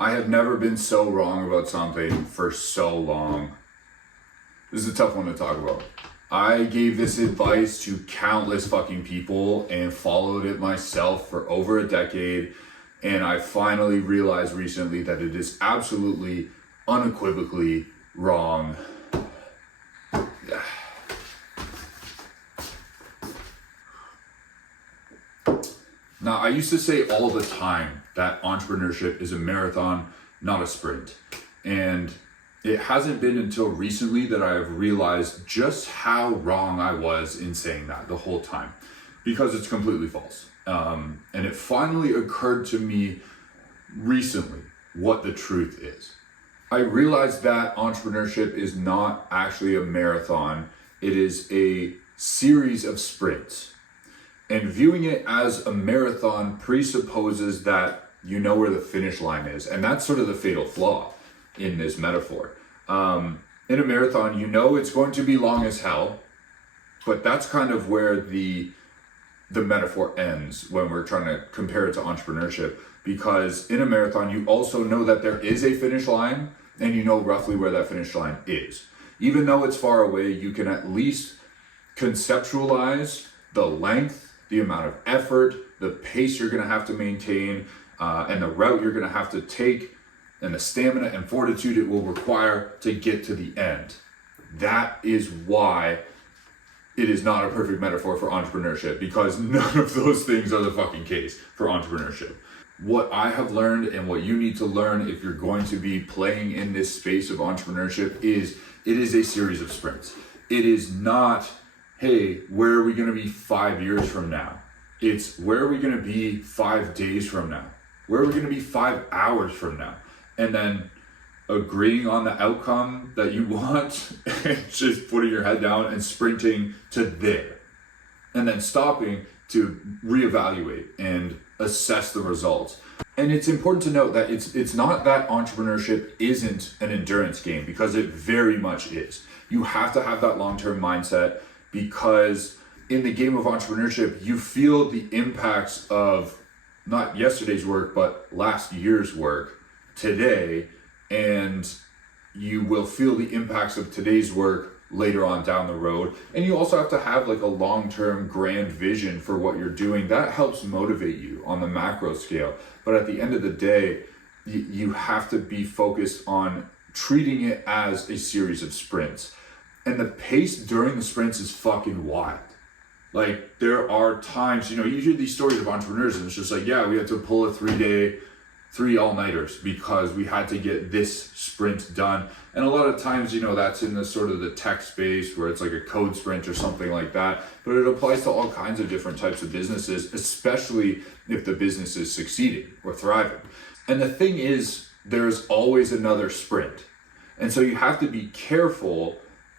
I have never been so wrong about something for so long. This is a tough one to talk about. I gave this advice to countless fucking people and followed it myself for over a decade. And I finally realized recently that it is absolutely, unequivocally wrong. Now, I used to say all the time that entrepreneurship is a marathon, not a sprint. And it hasn't been until recently that I've realized just how wrong I was in saying that the whole time, because it's completely false. And it finally occurred to me recently what the truth is. I realized that entrepreneurship is not actually a marathon. It is a series of sprints. And viewing it as a marathon presupposes that you know where the finish line is. And that's sort of the fatal flaw in this metaphor. In a marathon, you know it's going to be long as hell, but that's kind of where the metaphor ends when we're trying to compare it to entrepreneurship. Because in a marathon, you also know that there is a finish line and you know roughly where that finish line is. Even though it's far away, you can at least conceptualize the length, the amount of effort, the pace you're gonna have to maintain, and the route you're gonna have to take, and the stamina and fortitude it will require to get to the end. That is why it is not a perfect metaphor for entrepreneurship, because none of those things are the fucking case for entrepreneurship. What I have learned and what you need to learn if you're going to be playing in this space of entrepreneurship is it is a series of sprints. It is not, hey, where are we gonna be 5 years from now? It's where are we gonna be 5 days from now? Where are we gonna be 5 hours from now? And then agreeing on the outcome that you want and just putting your head down and sprinting to there. And then stopping to reevaluate and assess the results. And it's important to note that it's not that entrepreneurship isn't an endurance game, because it very much is. You have to have that long-term mindset, because in the game of entrepreneurship, you feel the impacts of not yesterday's work, but last year's work today, and you will feel the impacts of today's work later on down the road. And you also have to have like a long-term grand vision for what you're doing. That helps motivate you on the macro scale. But at the end of the day, you have to be focused on treating it as a series of sprints. And the pace during the sprints is fucking wild. Like, there are times, you hear these stories of entrepreneurs and it's just like, yeah, we had to pull a 3 all-nighters because we had to get this sprint done. And a lot of times, that's in the sort of the tech space where it's like a code sprint or something like that. But it applies to all kinds of different types of businesses, especially if the business is succeeding or thriving. And the thing is, there's always another sprint. And so you have to be careful,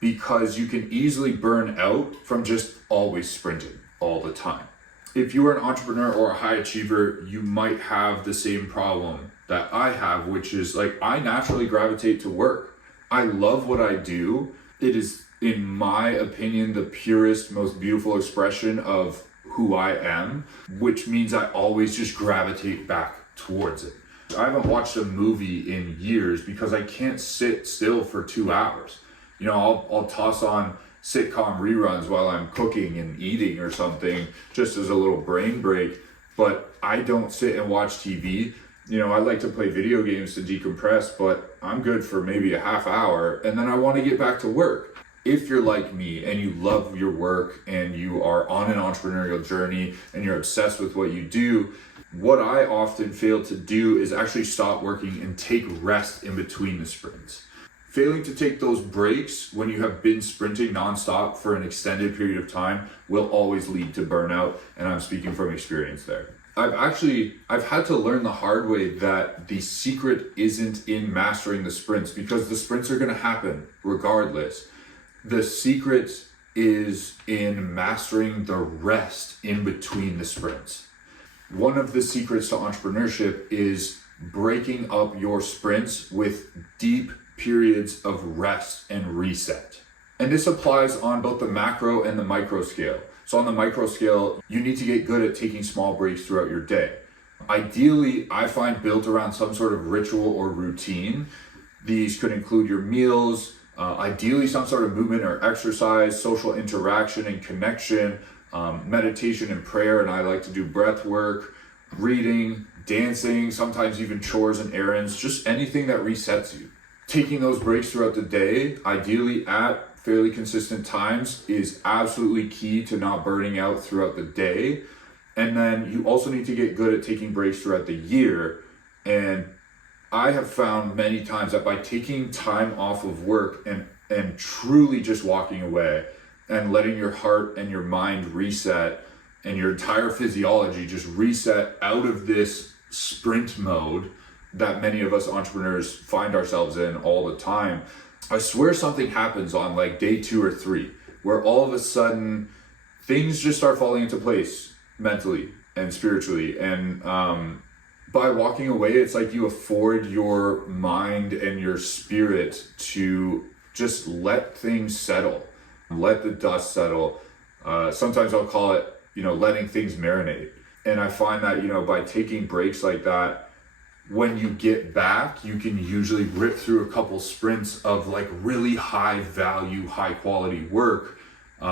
because you can easily burn out from just always sprinting all the time. If you are an entrepreneur or a high achiever, you might have the same problem that I have, which is like, I naturally gravitate to work. I love what I do. It is, in my opinion, the purest, most beautiful expression of who I am, which means I always just gravitate back towards it. I haven't watched a movie in years because I can't sit still for 2 hours. I'll toss on sitcom reruns while I'm cooking and eating or something, just as a little brain break, but I don't sit and watch TV. I like to play video games to decompress, but I'm good for maybe a half hour, and then I want to get back to work. If you're like me and you love your work and you are on an entrepreneurial journey and you're obsessed with what you do, what I often fail to do is actually stop working and take rest in between the sprints. Failing to take those breaks when you have been sprinting nonstop for an extended period of time will always lead to burnout, and I'm speaking from experience there. I've had to learn the hard way that the secret isn't in mastering the sprints, because the sprints are going to happen regardless. The secret is in mastering the rest in between the sprints. One of the secrets to entrepreneurship is breaking up your sprints with deep periods of rest and reset. And this applies on both the macro and the micro scale. So on the micro scale, you need to get good at taking small breaks throughout your day. Ideally, I find built around some sort of ritual or routine. These could include your meals, ideally some sort of movement or exercise, social interaction and connection, meditation and prayer, and I like to do breath work, reading, dancing, sometimes even chores and errands, just anything that resets you. Taking those breaks throughout the day, ideally at fairly consistent times, is absolutely key to not burning out throughout the day. And then you also need to get good at taking breaks throughout the year. And I have found many times that by taking time off of work and truly just walking away and letting your heart and your mind reset and your entire physiology just reset out of this sprint mode that many of us entrepreneurs find ourselves in all the time, I swear something happens on like day 2 or 3 where all of a sudden things just start falling into place mentally and spiritually. And by walking away, it's like you afford your mind and your spirit to just let things settle, let the dust settle. Sometimes I'll call it, letting things marinate. And I find that, by taking breaks like that, when you get back, you can usually rip through a couple sprints of like really high value, high quality work,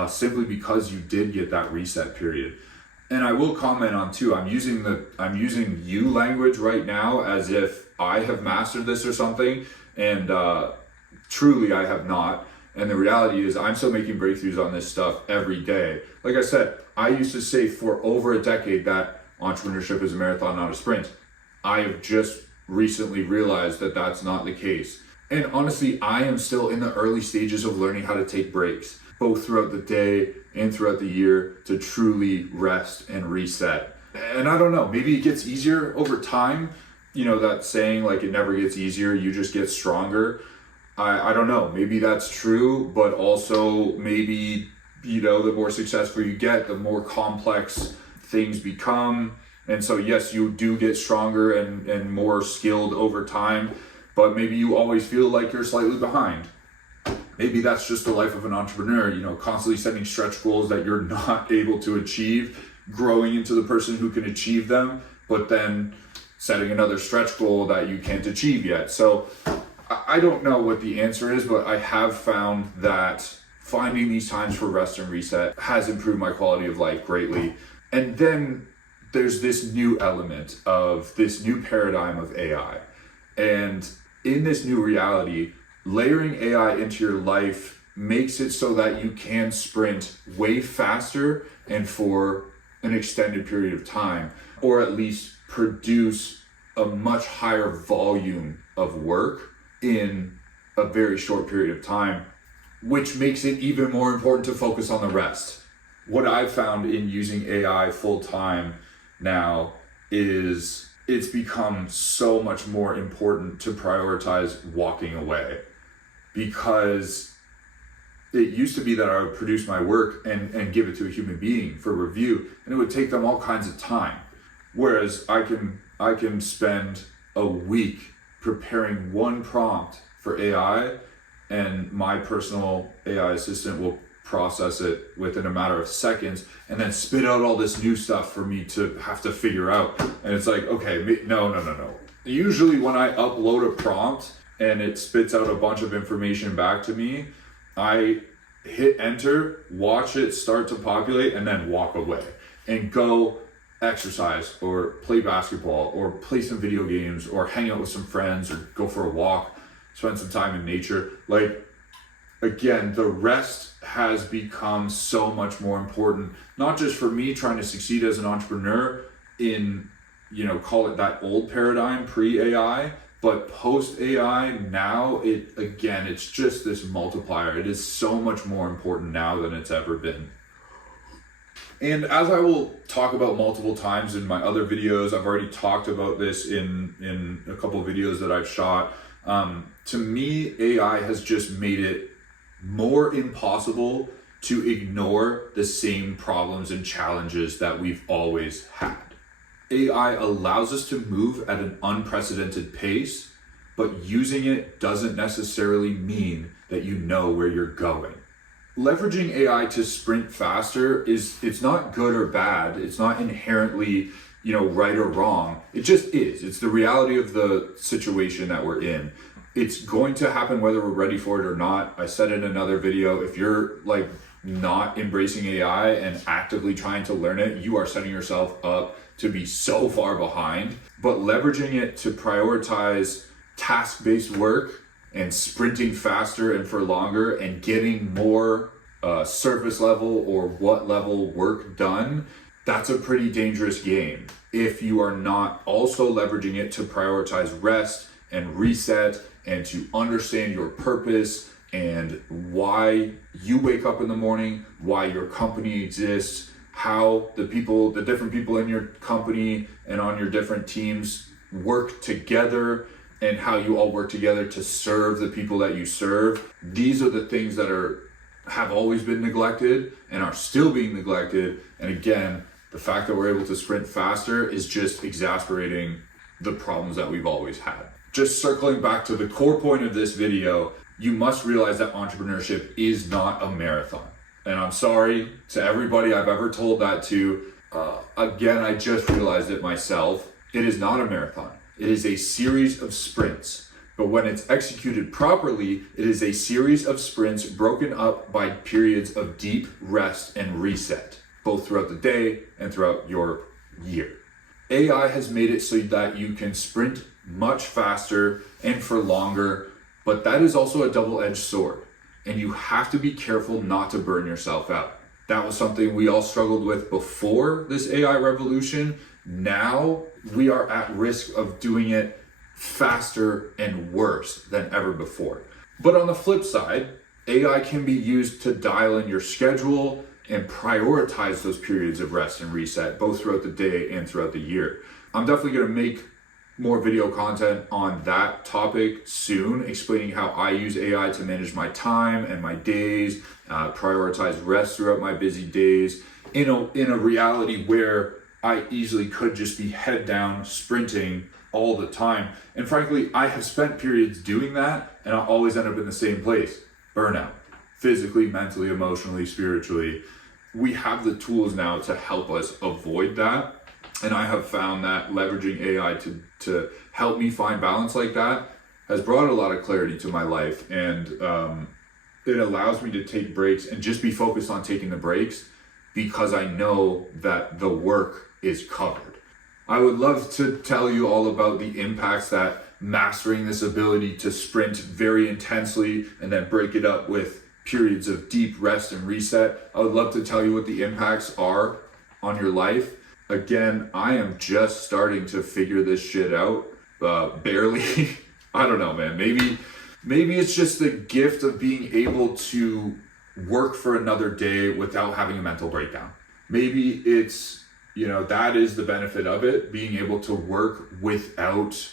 simply because you did get that reset period. And I will comment on too, I'm using you language right now as if I have mastered this or something, and truly I have not. And the reality is I'm still making breakthroughs on this stuff every day. Like I said, I used to say for over a decade that entrepreneurship is a marathon, not a sprint. I have just recently realized that that's not the case. And honestly, I am still in the early stages of learning how to take breaks, both throughout the day and throughout the year, to truly rest and reset. And I don't know, maybe it gets easier over time. That saying, like, it never gets easier, you just get stronger. I don't know, maybe that's true, but also maybe, the more successful you get, the more complex things become. And so yes, you do get stronger and more skilled over time, but maybe you always feel like you're slightly behind. Maybe that's just the life of an entrepreneur, constantly setting stretch goals that you're not able to achieve, growing into the person who can achieve them, but then setting another stretch goal that you can't achieve yet. So I don't know what the answer is, but I have found that finding these times for rest and reset has improved my quality of life greatly. And then there's this new element of this new paradigm of AI. And in this new reality, layering AI into your life makes it so that you can sprint way faster and for an extended period of time, or at least produce a much higher volume of work in a very short period of time, which makes it even more important to focus on the rest. What I've found in using AI full time now is it's become so much more important to prioritize walking away, because it used to be that I would produce my work and give it to a human being for review, and it would take them all kinds of time. Whereas I can spend a week preparing one prompt for AI, and my personal AI assistant will process it within a matter of seconds and then spit out all this new stuff for me to have to figure out. And it's like, okay, no. Usually when I upload a prompt and it spits out a bunch of information back to me, I hit enter, watch it start to populate, and then walk away and go exercise or play basketball or play some video games or hang out with some friends or go for a walk, spend some time in nature. Like, again, the rest has become so much more important, not just for me trying to succeed as an entrepreneur in, call it that old paradigm pre-AI, but post-AI now, it's just this multiplier. It is so much more important now than it's ever been. And as I will talk about multiple times in my other videos, I've already talked about this in a couple of videos that I've shot. To me, AI has just made it more impossible to ignore the same problems and challenges that we've always had. AI allows us to move at an unprecedented pace, but using it doesn't necessarily mean that you know where you're going. Leveraging AI to sprint faster it's not good or bad. It's not inherently right or wrong. It just is. It's the reality of the situation that we're in. It's going to happen whether we're ready for it or not. I said in another video, if you're like not embracing AI and actively trying to learn it, you are setting yourself up to be so far behind. But leveraging it to prioritize task-based work and sprinting faster and for longer and getting more surface level or what level work done, that's a pretty dangerous game if you are not also leveraging it to prioritize rest and reset and to understand your purpose and why you wake up in the morning, why your company exists, how the different people in your company and on your different teams work together, and how you all work together to serve the people that you serve. These are the things that have always been neglected and are still being neglected. And again, the fact that we're able to sprint faster is just exasperating the problems that we've always had. Just circling back to the core point of this video, you must realize that entrepreneurship is not a marathon. And I'm sorry to everybody I've ever told that to. Again, I just realized it myself. It is not a marathon. It is a series of sprints. But when it's executed properly, it is a series of sprints broken up by periods of deep rest and reset, both throughout the day and throughout your year. AI has made it so that you can sprint much faster and for longer, but that is also a double-edged sword. And you have to be careful not to burn yourself out. That was something we all struggled with before this AI revolution. Now we are at risk of doing it faster and worse than ever before. But on the flip side, AI can be used to dial in your schedule and prioritize those periods of rest and reset, both throughout the day and throughout the year. I'm definitely going to make more video content on that topic soon, explaining how I use AI to manage my time and my days, prioritize rest throughout my busy days, in a reality where I easily could just be head down sprinting all the time. And frankly, I have spent periods doing that, and I always end up in the same place: burnout, physically, mentally, emotionally, spiritually. We have the tools now to help us avoid that. And I have found that leveraging AI to help me find balance like that has brought a lot of clarity to my life. And it allows me to take breaks and just be focused on taking the breaks because I know that the work is covered. I would love to tell you all about the impacts that mastering this ability to sprint very intensely and then break it up with periods of deep rest and reset. I would love to tell you what the impacts are on your life. Again, I am just starting to figure this shit out, barely. I don't know, man. Maybe it's just the gift of being able to work for another day without having a mental breakdown. Maybe it's, that is the benefit of it, being able to work without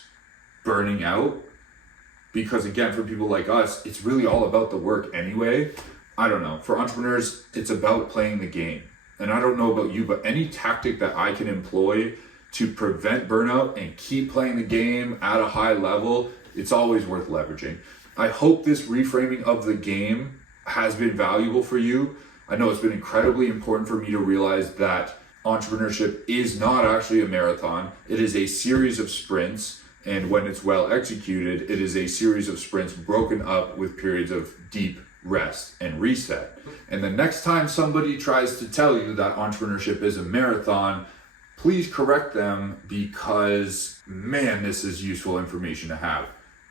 burning out. Because again, for people like us, it's really all about the work anyway. I don't know. For entrepreneurs, it's about playing the game. And I don't know about you, but any tactic that I can employ to prevent burnout and keep playing the game at a high level, it's always worth leveraging. I hope this reframing of the game has been valuable for you. I know it's been incredibly important for me to realize that entrepreneurship is not actually a marathon. It is a series of sprints. And when it's well executed, it is a series of sprints broken up with periods of deep rest and reset. And the next time somebody tries to tell you that entrepreneurship is a marathon, please correct them, because man, this is useful information to have.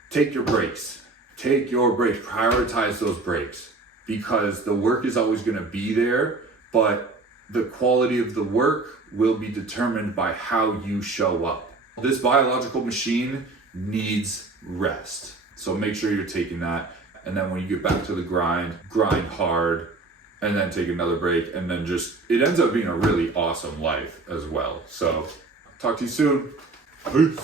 Take your breaks. Prioritize those breaks, because the work is always going to be there, but the quality of the work will be determined by how you show up. This biological machine needs rest. So make sure you're taking that. And then when you get back to the grind hard, and then take another break, and then it ends up being a really awesome life as well. So talk to you soon. Peace.